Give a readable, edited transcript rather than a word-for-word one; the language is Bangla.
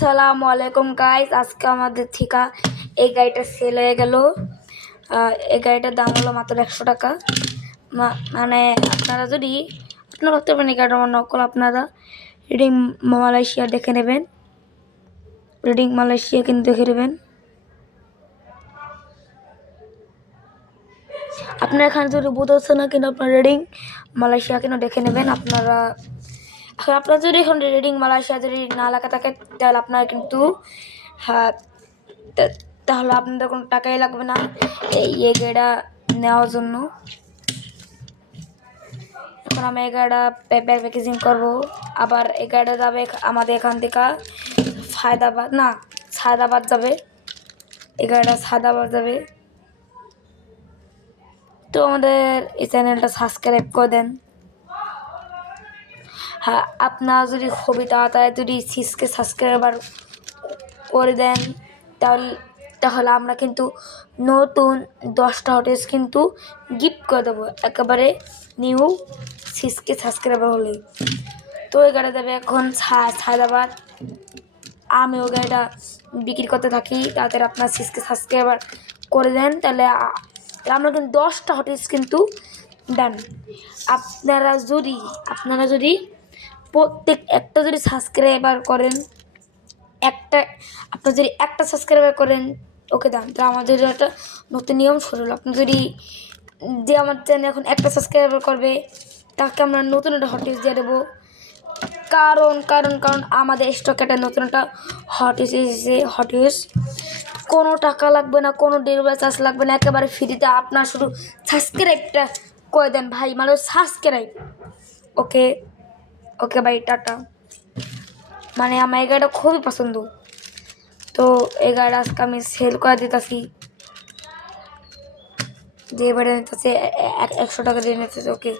আসসালামু আলাইকুম গাইস, আজকে আমাদের থেকে এই গাড়িটা সেল হয়ে গেল। এই গাড়িটার দাম হলো মাত্র 100 টাকা। মানে আপনারা ভাবতে পারেন এই গাড়িটা আমার নকল, আপনারা রিডিং মালয়েশিয়া দেখে নেবেন, রিডিং মালয়েশিয়া কিন্তু দেখে নেবেন। আপনার এখানে যদি বোধ হচ্ছে না, কিন্তু আপনার রিডিং মালয়েশিয়া কিন্তু দেখে নেবেন। আপনার যদি এখন রিডিং মালয়েশিয়া যদি না লেখা থাকে, তাহলে আপনার কিন্তু হ্যাঁ তাহলে আপনাদের কোনো টাকাই লাগবে না এই গাড়িটা নেওয়ার জন্য। এখন আমি এই গাড়িটা প্যাকেজিং করবো। আবার এই গাড়িটা যাবে আমাদের এখান থেকে সায়দাবাদ যাবে। এই গাড়িটা সায়দাবাদ যাবে। তো আমাদের এই চ্যানেলটা সাবস্ক্রাইব করে দেন। হ্যাঁ, আপনারা যদি খুবই তাড়াতাড়ি যদি সাবস্ক্রাইবার করে দেন, তাহলে আমরা কিন্তু নতুন 10টা হটেস কিন্তু গিফট করে দেবো একেবারে নিউ সাবস্ক্রাইবার হলে। তো এই গাড়ি যাবে এখন সায়দাবাদ। আমি ওই গাড়িটা বিক্রি করতে থাকি, তাদের আপনার সাবস্ক্রাইবার করে দেন, তাহলে আমরা কিন্তু 10টা হটেস কিন্তু দেন। আপনারা যদি প্রত্যেক একটা যদি সাবস্ক্রাইবার করেন, আপনার যদি একটা সাবস্ক্রাইবার করেন, ওকে দাম, তো আমাদের একটা নতুন নিয়ম শুরু হলো। আপনি যদি আমার চ্যানেল এখন একটা সাবস্ক্রাইবার করবে, তাকে আমরা নতুন একটা হটইউজ দিয়ে দেবো। কারণ কারণ কারণ আমাদের স্টকে একটা নতুন একটা হটইউজ এসেছে। হটইউজ কোনো টাকা লাগবে না, কোনো ডেলিভারি চার্জ লাগবে না, একেবারে ফ্রিতে। আপনার শুধু সাবস্ক্রাইবটা করে দেন ভাই, মানে সাবস্ক্রাইব। ওকে ওকে ভাই, টাটা। মানে আমার এই গাড়িটা খুবই পছন্দ। তো এই গাড়িটা আজকে আমি সেল করে দিতেছি। যে এবারে নিতেছে 100 টাকা দিয়ে নিতেছে। ওকে।